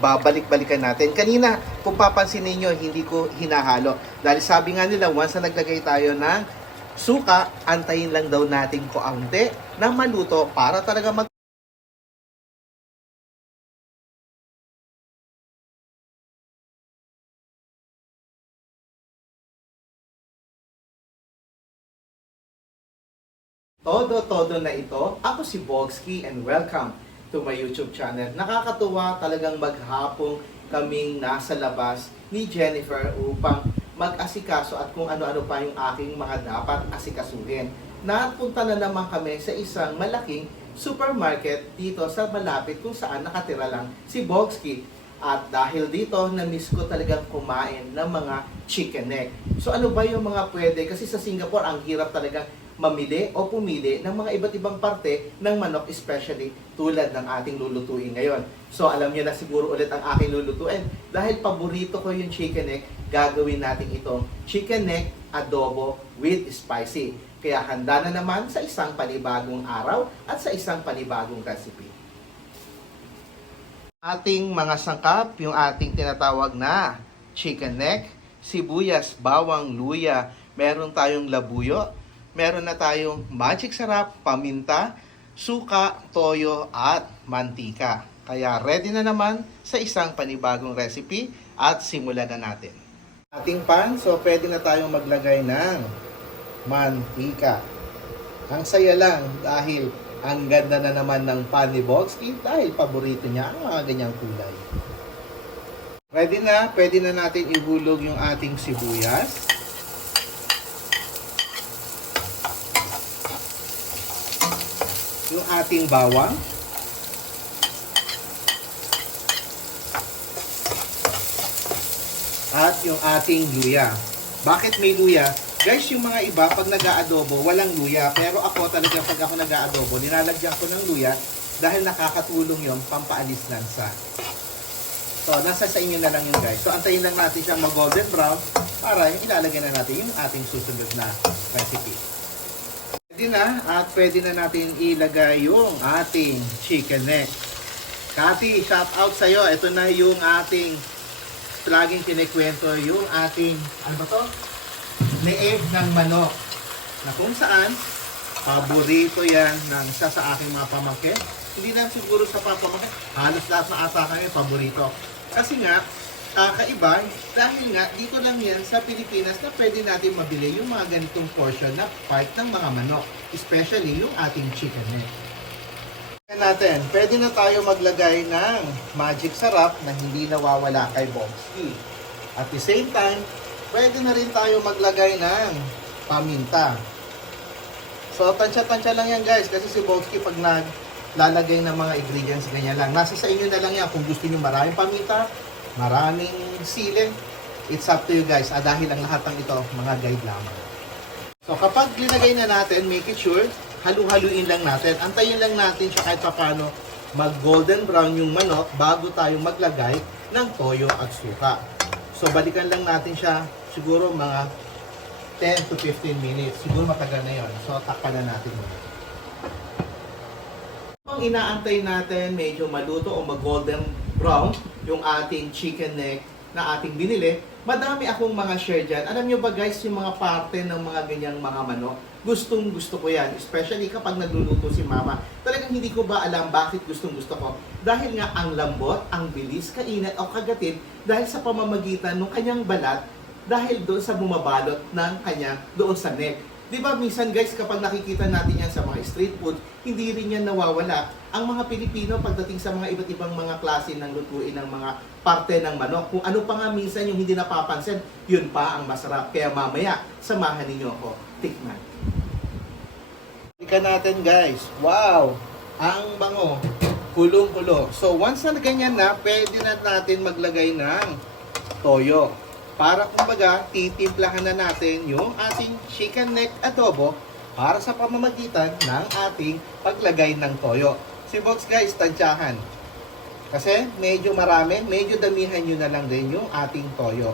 babalik-balikan natin. Kanina, kung papansin ninyo, hindi ko hinahalo. Dahil sabi nga nila, once na naglagay tayo ng suka, antayin lang daw natin kaunti na maluto para talaga mag Todo-todo na ito. Ako si Bogsky and welcome to my YouTube channel. Nakakatuwa talagang maghapong kaming nasa labas ni Jennifer upang mag-asikaso at kung ano-ano pa yung aking mga dapat asikasuhin. Napunta na naman kami sa isang malaking supermarket dito sa malapit kung saan nakatira lang si Bogsky. At dahil dito, na-miss ko talagang kumain ng mga chicken neck. So ano ba yung mga pwede? Kasi sa Singapore, ang hirap talagang mamili o pumili ng mga iba't ibang parte ng manok, especially tulad ng ating lulutuin ngayon. So alam niyo na siguro ulit ang aking lulutuin. Dahil paborito ko yung chicken neck, gagawin natin itong chicken neck adobo with spicy. Kaya handa na naman sa isang panibagong araw at sa isang panibagong recipe. Ating mga sangkap, yung ating tinatawag na chicken neck, sibuyas, bawang, luya, meron tayong labuyo, meron na tayong magic sarap, paminta, suka, toyo, at mantika. Kaya ready na naman sa isang panibagong recipe at simulan na natin. Ating pan, so pwede na tayong maglagay ng mantika. Ang saya lang dahil ang ganda na naman ng pan ni Bogsky dahil paborito niya ang mga ganyang kulay. Ready na, pwede na natin ihulog yung ating sibuyas. Yung ating bawang. At yung ating luya. Bakit may luya? Guys, yung mga iba, pag nag-aadobo, walang luya. Pero ako talaga, pag ako nag-aadobo, nilalagyan ko ng luya dahil nakakatulong yung pampaalis lansa. So, nasa sa inyo na lang yun guys. So, antayin lang natin siyang mag-golden brown para ilalagay na natin yung ating susunod na recipe. Pwede na at pwede na natin ilagay yung ating chicken neck. Kati, shout out sa'yo. Ito na yung ating laging kinikwento yung ating, ano ba to? Leeg ng manok. Na kung saan, paborito yan ng isa sa aking mga pamangkin. Hindi lang siguro sa papamangkin, halos lahat na ata kami paborito. Kasi nga, kakaiba, dahil nga, dito lang yan sa Pilipinas na pwede natin mabili yung mga ganitong portion na part ng mga manok. Especially yung ating chicken neck. Natin, pwede na tayo maglagay ng magic sarap na hindi nawawala kay Bobski. At the same time, pwede na rin tayo maglagay ng paminta. So, tansya-tansya lang yan guys kasi si Bobski pag naglalagay ng mga ingredients, ganyan lang. Nasa sa inyo na lang yan kung gusto nyo maraming paminta, maraming sili. It's up to you guys. Ah, dahil ang lahat ng ito, mga guide lamang. So, kapag linagay na natin, make it sure, halu-haluin lang natin. Antayin lang natin siya kahit paano mag-golden brown yung manok bago tayo maglagay ng toyo at suka. So, balikan lang natin siya siguro mga 10 to 15 minutes. Siguro matagal na yon. So, takpan na natin muna. Ang inaantay natin, medyo maluto o mag-golden brown yung ating chicken neck na ating binili. Madami akong mga share dyan. Alam nyo ba guys, yung mga parte ng mga ganyang mga manok, gustong gusto ko yan. Especially kapag nagluluto si mama. Talagang hindi ko ba alam bakit gustong gusto ko. Dahil nga ang lambot, ang bilis, kainat o kagatin dahil sa pamamagitan ng kanyang balat dahil doon sa bumabalot ng kanya doon sa neck. Di ba minsan guys kapag nakikita natin yan sa street food, hindi rin yan nawawala. Ang mga Pilipino pagdating sa mga iba't ibang mga klase ng lutuin ng mga parte ng manok, kung ano pa nga minsan yung hindi napapansin, yun pa ang masarap. Kaya mamaya, samahan ninyo ako. Tikman. Ika natin guys. Wow! Ang bango. Kulong-kulo. So once na ganyan na, pwede na natin maglagay ng toyo. Para kumbaga, titimplahan na natin yung ating chicken neck adobo para sa pamamagitan ng ating paglagay ng toyo. Si Box guys, tansyahan. Kasi medyo marami, medyo damihan nyo na lang din yung ating toyo.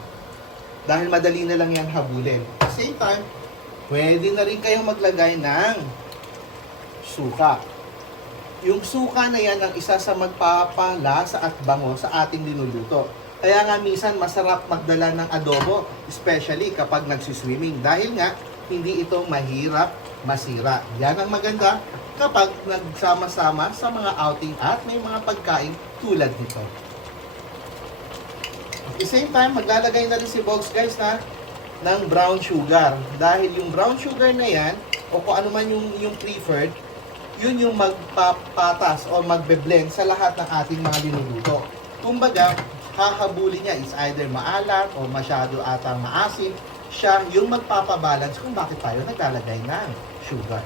Dahil madali na lang yan habulin. Same time, pwede na rin kayong maglagay ng suka. yung suka na yan ang isa sa magpapalasa at bango sa ating linuluto. Kaya nga minsan masarap magdala ng adobo, especially kapag nagsiswimming. Dahil nga, hindi ito mahirap masira. Yan ang maganda kapag nagsama-sama sa mga outing at may mga pagkain tulad nito. At the same time, maglalagay na rin si Bogs guys na ng brown sugar. Dahil yung brown sugar na yan, o kung ano man yung, yung preferred, yun yung magpapatas o magbe-blend sa lahat ng ating mga linuluto. Kumbaga, hahabulin niya is either maalat o masyado atang maasim. Siya yung magpapabalance kung bakit tayo naglalagay ng sugar.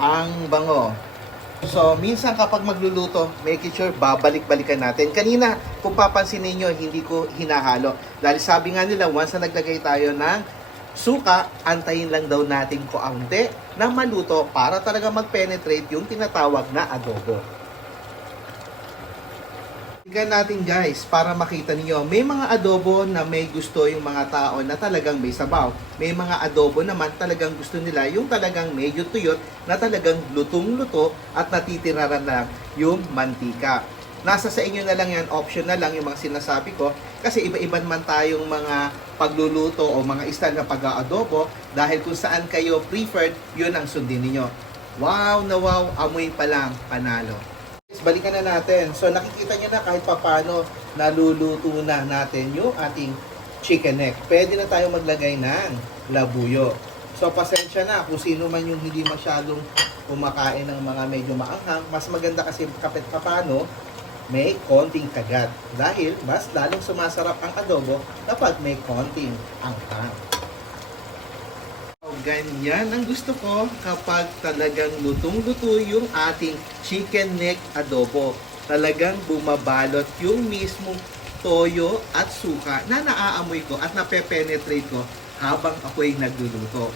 Ang bango. So, minsan kapag magluluto, make sure babalik-balikan natin. Kanina, kung papansin ninyo, hindi ko hinahalo. Dahil sabi nga nila, once na naglagay tayo ng suka, antayin lang daw natin kaunti na maluto para talaga mag-penetrate yung tinatawag na adobo. Tingnan natin guys, para makita niyo may mga adobo na may gusto yung mga tao na talagang may sabaw. May mga adobo naman talagang gusto nila yung talagang medyo tuyot na talagang lutong-luto at natitiraran lang yung mantika. Nasa sa inyo na lang yan, option na lang yung mga sinasabi ko kasi iba-iba man tayong mga pagluluto o mga style na pag-aadobo dahil kung saan kayo preferred, yun ang sundin ninyo. Wow na wow, amoy pa lang, panalo. Balikan na natin. So nakikita nyo na kahit papano naluluto na natin yung ating chicken neck. Pwede na tayo maglagay ng labuyo. So pasensya na kung sino man yung hindi masyadong kumakain ng mga medyo maanghang. Mas maganda kasi kapit papano may konting kagat. Dahil mas lalong sumasarap ang adobo kapag may konting anghang. Ganyan ang gusto ko kapag talagang lutong-luto yung ating chicken neck adobo. Talagang bumabalot yung mismong toyo at suka na naaamoy ko at nape-penetrate ko habang ako'y nagluluto.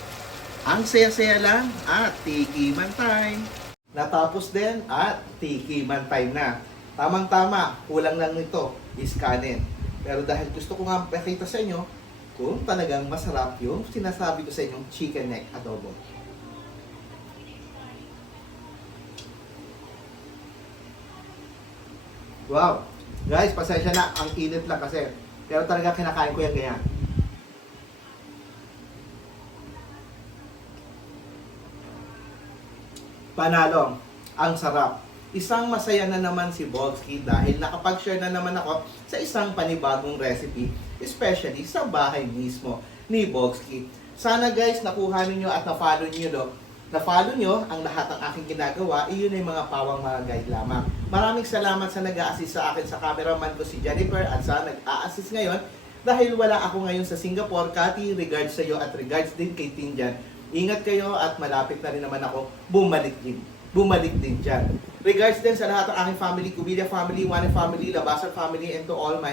Ang saya-saya lang at tikiman time. Natapos din at tikiman time na. Tamang-tama, kulang lang nito is kanin. Pero dahil gusto ko nga pakita sa inyo kung talagang masarap yung sinasabi ko sa inyong chicken neck adobo. Wow! Guys, pasensya na. Ang init lang kasi. Pero talaga kinakain ko yan ganyan. Panalo. Ang sarap. Isang masaya na naman si Bolski dahil nakapag-share na naman ako sa isang panibagong recipe, especially sa bahay mismo ni Bolski. Sana guys, nakuha ninyo at na-follow niyo do. Na-follow nyo ang lahat ng aking ginagawa, iyon ay mga pawang mga guide lamang. Maraming salamat sa nag-a-assist sa akin sa cameraman ko si Jennifer at sa nag-a-assist ngayon dahil wala ako ngayon sa Singapore. Kati, regards sa iyo at regards din kay Tinjan. Ingat kayo at malapit na rin naman ako bumalik din. Bumalik din dyan. Regards din sa lahat ng aking family, Kubilia family, Wane family, Labasan family, and to all my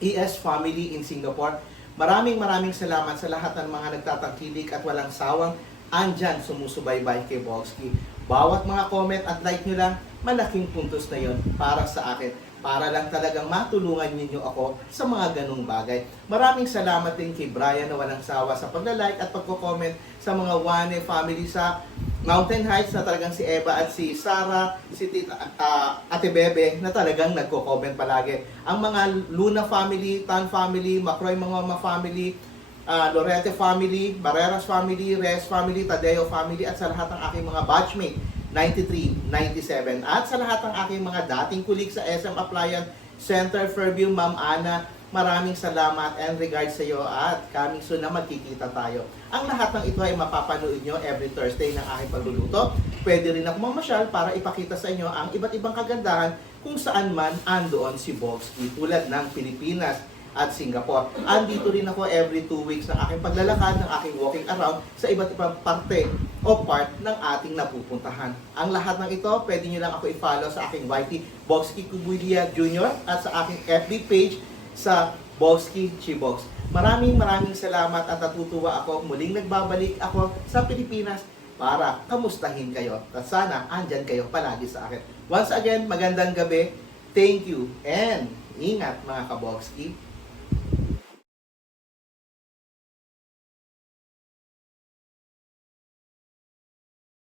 ES family in Singapore. Maraming maraming salamat sa lahat ng mga nagtatangkilik at walang sawang andyan sumusubaybay kay Bolski. Bawat mga comment at like nyo lang, malaking puntos na yon para sa akin. Para lang talagang matulungan ninyo ako sa mga ganong bagay. Maraming salamat din kay Brian na walang sawa sa pagla-like at pagko-comment sa mga Wane family sa Mountain Heights na talagang si Eva at si Sarah, si Tita, ah, Ate Bebe na talagang nagko-comment palagi. Ang mga Luna family, Tan family, Macroy Mangoma family, ah, Lorete family, Barreras family, Reyes family, Tadeo family at sa lahat ng aking mga batchmate 93, 97 at sa lahat ng aking mga dating kulig sa SM Appliance Center Fairview, Ma'am Ana, maraming salamat and regards sa iyo at coming soon na magkikita tayo. Ang lahat ng ito ay mapapanood nyo every Thursday ng aking pagluluto. Pwede rin ako mamasyal para ipakita sa inyo ang iba't ibang kagandahan kung saan man andoon si Bolski tulad ng Pilipinas at Singapore. Andito rin ako every two weeks ng aking paglalakad, ng aking walking around sa iba't ibang parte o part ng ating napupuntahan. Ang lahat ng ito, pwede nyo lang ako i-follow sa aking YT Boxky Kubulia Jr. at sa aking FB page sa Boxky Chibox. Maraming maraming salamat at natutuwa ako. Muling nagbabalik ako sa Pilipinas para kamustahin kayo. At sana andyan kayo palagi sa akin. Once again, magandang gabi. Thank you and ingat mga kaboxki.